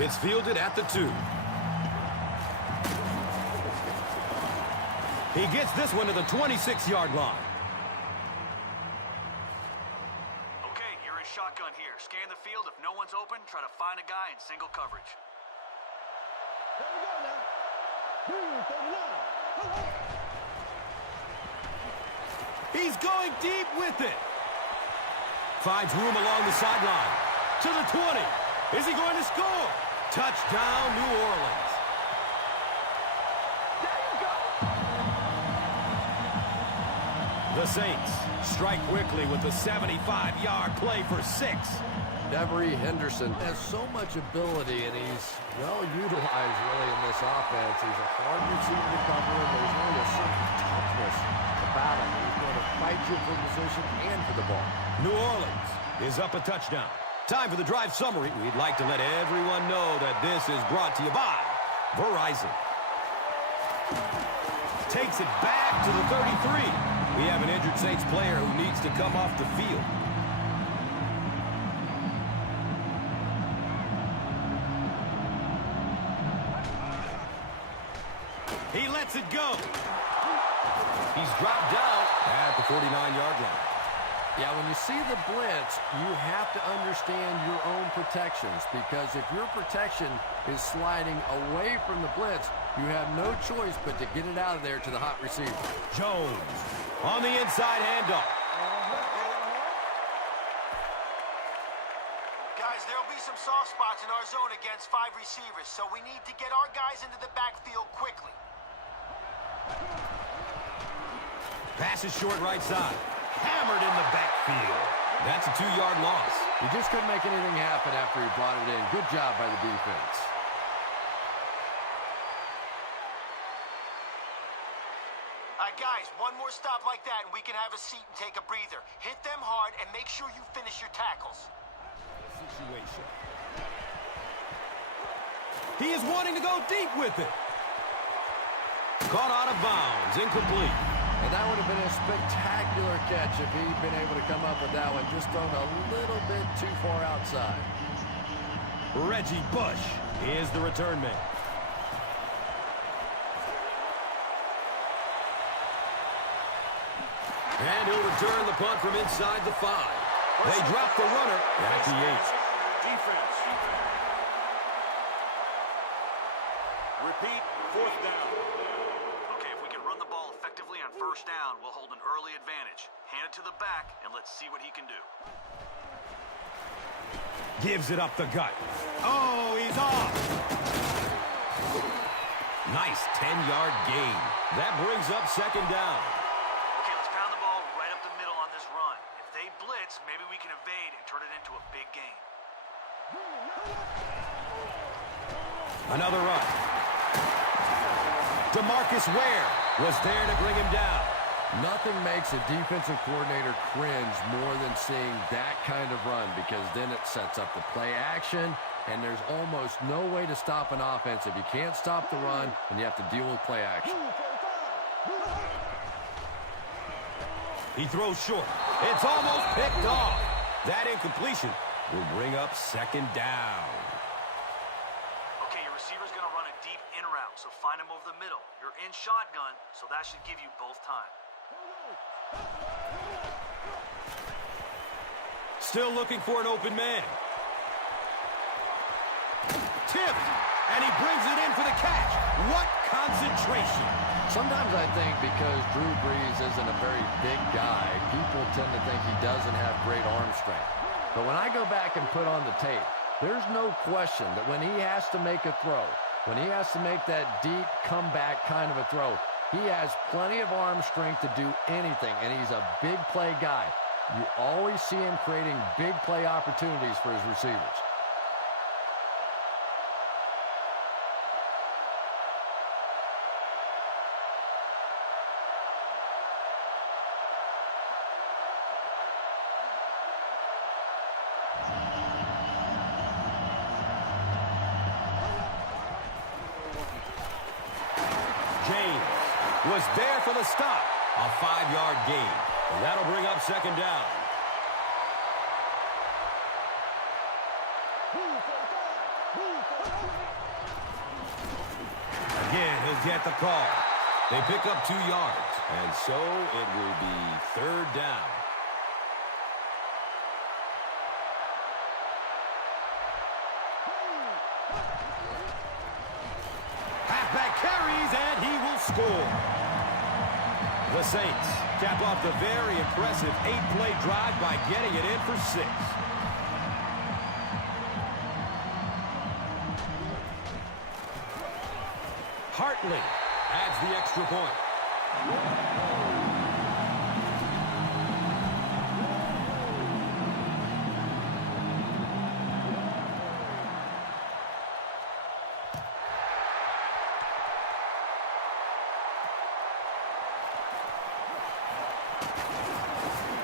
It's fielded at the 2. He gets this one to the 26-yard line. Okay, you're in shotgun here. Scan the field. If no one's open, try to find a guy in single coverage. Here we go now. 39. He's going deep with it. Finds room along the sideline. To the 20. Is he going to score? Touchdown, New Orleans. There you go. The Saints strike quickly with the 75-yard play for 6. Devery Henderson has so much ability, and he's well utilized really in this offense. He's a hard receiver to cover, and there's really a certain toughness about him. He's going to fight you for position and for the ball. New Orleans is up a touchdown. Time for the drive summary. We'd like to let everyone know that this is brought to you by Verizon. Takes it back to the 33. We have an injured Saints player who needs to come off the field. He lets it go. He's dropped down at the 49-yard line. Yeah, when you see the blitz, you have to understand your own protections, because if your protection is sliding away from the blitz, you have no choice but to get it out of there to the hot receiver. Jones on the inside handoff. Guys, there'll be some soft spots in our zone against 5 receivers, so we need to get our guys into the backfield quickly. Pass is short right side. Hammered in the backfield. That's a 2-yard loss. He just couldn't make anything happen after he brought it in. Good job by the defense. All right, guys, one more stop like that and we can have a seat and take a breather. Hit them hard and make sure you finish your tackles. Situation. He is wanting to go deep with it. Caught out of bounds. Incomplete. And that would have been a spectacular catch if he'd been able to come up with that one. Just thrown a little bit too far outside. Reggie Bush is the return man. And he'll return the punt from inside the 5. They drop the runner at the 8. Defense. Repeat, 4th down. Okay, if we can run the ball effectively on 1st down, we'll hold an early advantage. Hand it to the back, and let's see what he can do. Gives it up the gut. Oh, he's off. Nice 10-yard gain. That brings up 2nd down. Okay, let's pound the ball right up the middle on this run. If they blitz, maybe we can evade and turn it into a big gain. Another run. DeMarcus Ware was there to bring him down. Nothing makes a defensive coordinator cringe more than seeing that kind of run, because then it sets up the play action, and there's almost no way to stop an offense. If you can't stop the run, then you have to deal with play action. He throws short. It's almost picked off. That incompletion will bring up 2nd down. Okay, your receiver's going to run a deep in route, so find him over the middle. You're in shotgun, so that should give you both time. Still looking for an open man. Tipped, and he brings it in for the catch. What concentration. Sometimes I think because Drew Brees isn't a very big guy, people tend to think he doesn't have great arm strength. But when I go back and put on the tape, there's no question that when he has to make a throw, when he has to make that deep comeback kind of a throw, he has plenty of arm strength to do anything, and he's a big play guy. You always see him creating big play opportunities for his receivers. Was there for the stop. A 5-yard gain. And that'll bring up 2nd down. Again, he'll get the call. They pick up 2 yards, and so it will be 3rd down. Halfback carries, and he will score. The Saints cap off the very impressive 8-play drive by getting it in for 6. Hartley adds the extra point.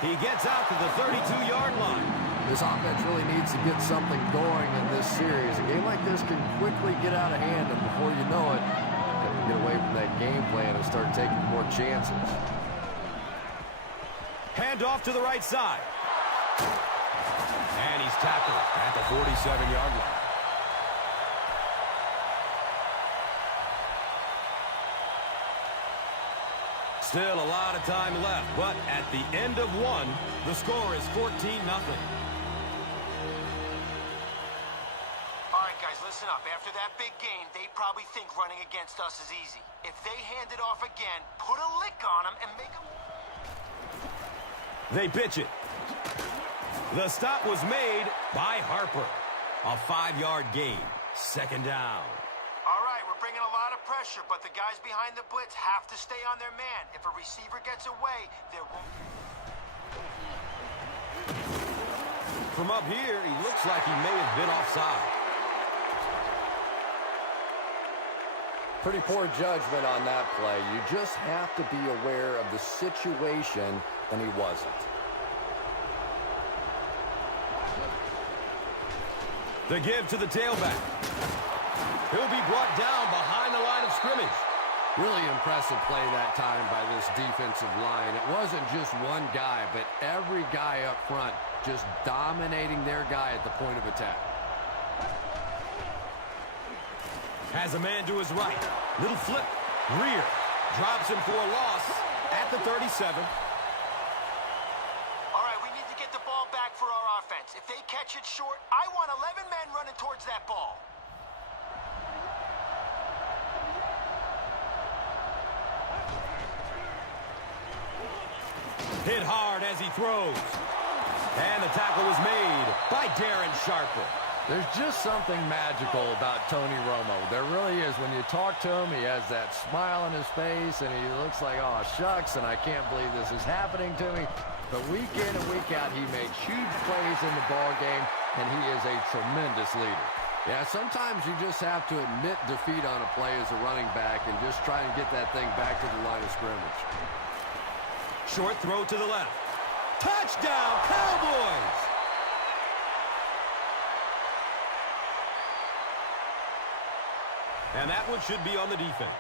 He gets out to the 32-yard line. This offense really needs to get something going in this series. A game like this can quickly get out of hand, and before you know it, you can get away from that game plan and start taking more chances. Hand off to the right side. And he's tackled at the 47-yard line. Still a lot of time left, but at the end of 1, the score is 14-0. All right, guys, listen up. After that big gain, they probably think running against us is easy. If they hand it off again, put a lick on them and make them... They pitch it. The stop was made by Harper. A 5-yard gain. 2nd down. All right, we're bringing a lot of pressure, but the guys behind the blitz have to stay on their man. If a receiver gets away, there won't... From up here, he looks like he may have been offside. Pretty poor judgment on that play. You just have to be aware of the situation, and he wasn't. The give to the tailback. He'll be brought down behind the line of scrimmage. Really impressive play that time by this defensive line. It wasn't just one guy, but every guy up front just dominating their guy at the point of attack. Has a man to his right. Little flip. Rear. Drops him for a loss at the 37. All right, we need to get the ball back for our offense. If they catch it short, I want 11 men running towards that ball. Hit hard as he throws. And the tackle was made by Darren Sharper. There's just something magical about Tony Romo. There really is. When you talk to him, he has that smile on his face, and he looks like, oh, shucks, and I can't believe this is happening to me. But week in and week out, he makes huge plays in the ball game, and he is a tremendous leader. Yeah, sometimes you just have to admit defeat on a play as a running back and just try and get that thing back to the line of scrimmage. Short throw to the left. Touchdown, Cowboys! And that one should be on the defense.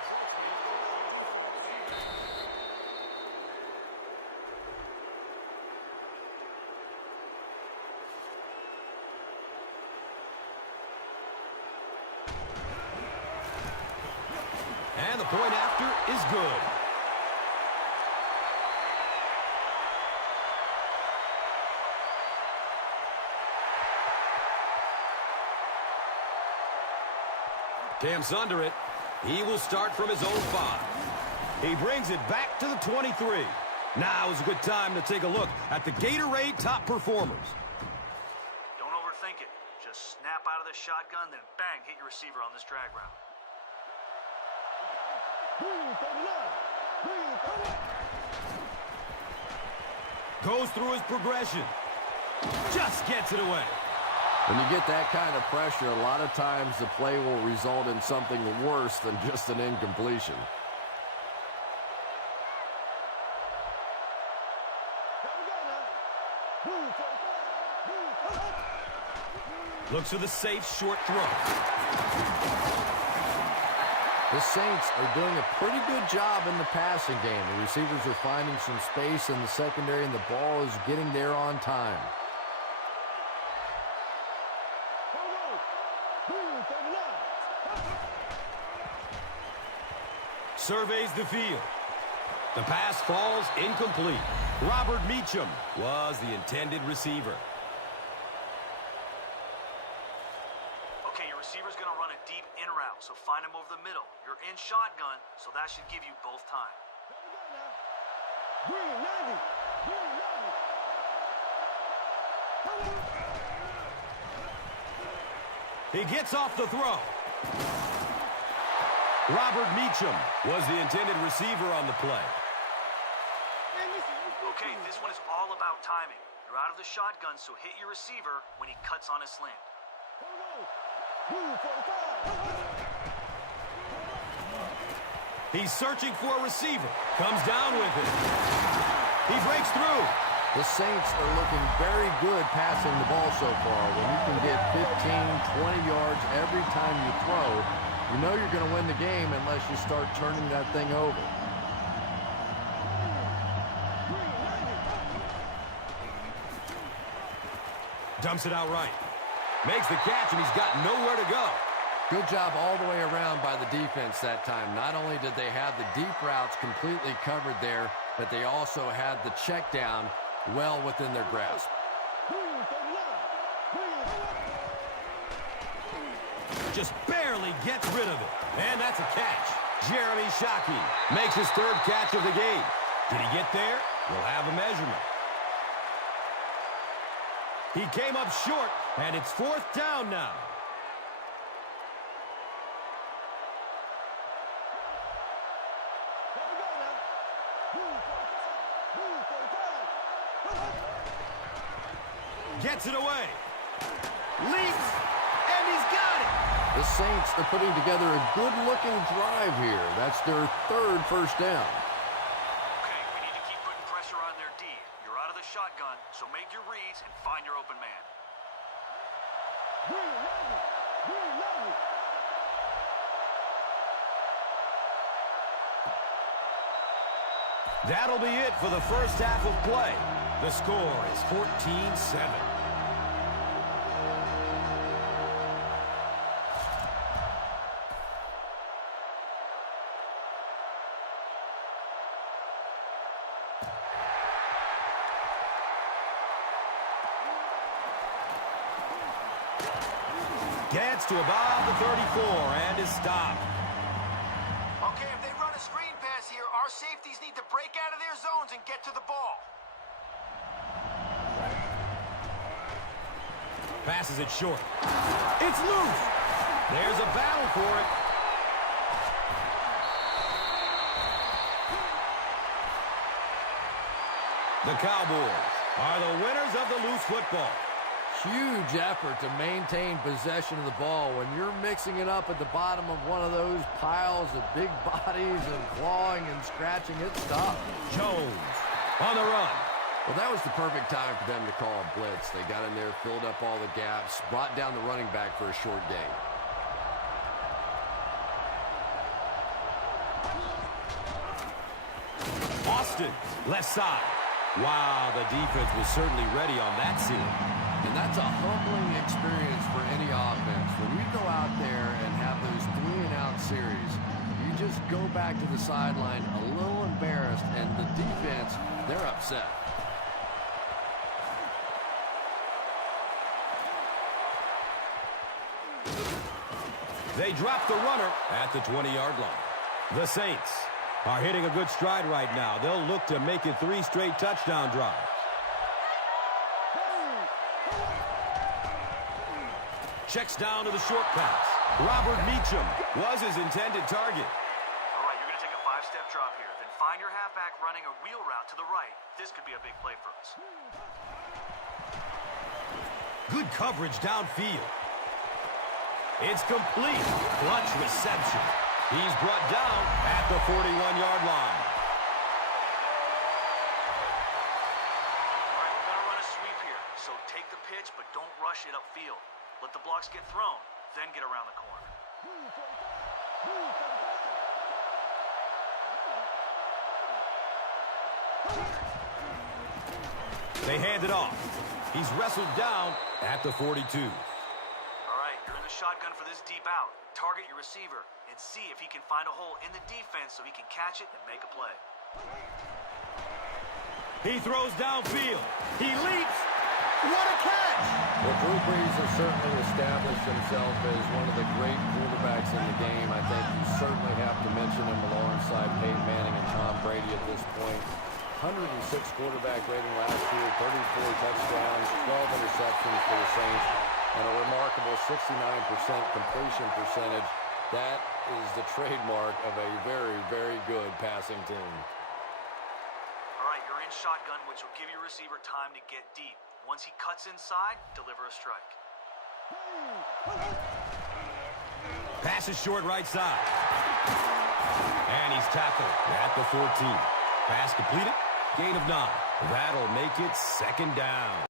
And the point after is good. Cam's under it. He will start from his own 5. He brings it back to the 23. Now is a good time to take a look at the Gatorade top performers. Don't overthink it. Just snap out of the shotgun, then bang, hit your receiver on this drag route. Goes through his progression. Just gets it away. When you get that kind of pressure, a lot of times the play will result in something worse than just an incompletion. Looks for the safe short throw. The Saints are doing a pretty good job in the passing game. The receivers are finding some space in the secondary, and the ball is getting there on time. Surveys the field. The pass falls incomplete. Robert Meacham was the intended receiver. Okay, your receiver's going to run a deep in route, so find him over the middle. You're in shotgun, so that should give you both time. Green 90. Green 90. He gets off the throw. Robert Meacham was the intended receiver on the play. Okay, this one is all about timing. You're out of the shotgun, so hit your receiver when he cuts on his slant. He's searching for a receiver. Comes down with it. He breaks through. The Saints are looking very good passing the ball so far. When you can get 15, 20 yards every time you throw, you know you're going to win the game unless you start turning that thing over. Dumps it out right. Makes the catch, and he's got nowhere to go. Good job all the way around by the defense that time. Not only did they have the deep routes completely covered there, but they also had the check down well within their grasp. Just barely gets rid of it. And that's a catch. Jeremy Shockey makes his third catch of the game. Did he get there? We'll have a measurement. He came up short, and it's fourth down now. Gets it away. Leaps, and he's got it. The Saints are putting together a good-looking drive here. That's their third first down. Okay, we need to keep putting pressure on their D. You're out of the shotgun, so make your reads and find your open man. That'll be it for the first half of play. The score is 14-7. Gets to about the 34 and is stopped. Okay, if they run a screen pass here, our safeties need to break out of their zones and get to the ball. Passes it short. It's loose. There's a battle for it. The Cowboys are the winners of the loose football. Huge effort to maintain possession of the ball. When you're mixing it up at the bottom of one of those piles of big bodies and clawing and scratching, it's tough. Jones on the run. Well, that was the perfect time for them to call a blitz. They got in there, filled up all the gaps, brought down the running back for a short gain. Austin, left side. Wow, the defense was certainly ready on that scene. And that's a humbling experience for any offense. When you go out there and have those 3-and-out series, you just go back to the sideline a little embarrassed, and the defense, they're upset. They drop the runner at the 20-yard line. The Saints are hitting a good stride right now. They'll look to make it 3 straight touchdown drives. Checks down to the short pass. Robert Meacham was his intended target. All right, you're going to take a 5-step drop here. Then find your halfback running a wheel route to the right. This could be a big play for us. Good coverage downfield. It's complete. Clutch reception. He's brought down at the 41-yard line. All right, we're going to run a sweep here. So take the pitch, but don't rush it upfield. Let the blocks get thrown, then get around the corner. They hand it off. He's wrestled down at the 42. All right, you're in a shotgun for this deep out. Target your receiver and see if he can find a hole in the defense so he can catch it and make a play. He throws downfield. He leaps. What a catch! Well, Drew Brees has certainly established himself as one of the great quarterbacks in the game. I think you certainly have to mention him alongside Peyton Manning and Tom Brady at this point. 106 quarterback rating last year, 34 touchdowns, 12 interceptions for the Saints, and a remarkable 69% completion percentage. That is the trademark of a very, very good passing team. All right, you're in shotgun, which will give your receiver time to get deep. Once he cuts inside, deliver a strike. Pass is short right side. And he's tackled at the 14. Pass completed. Gain of 9. That'll make it 2nd down.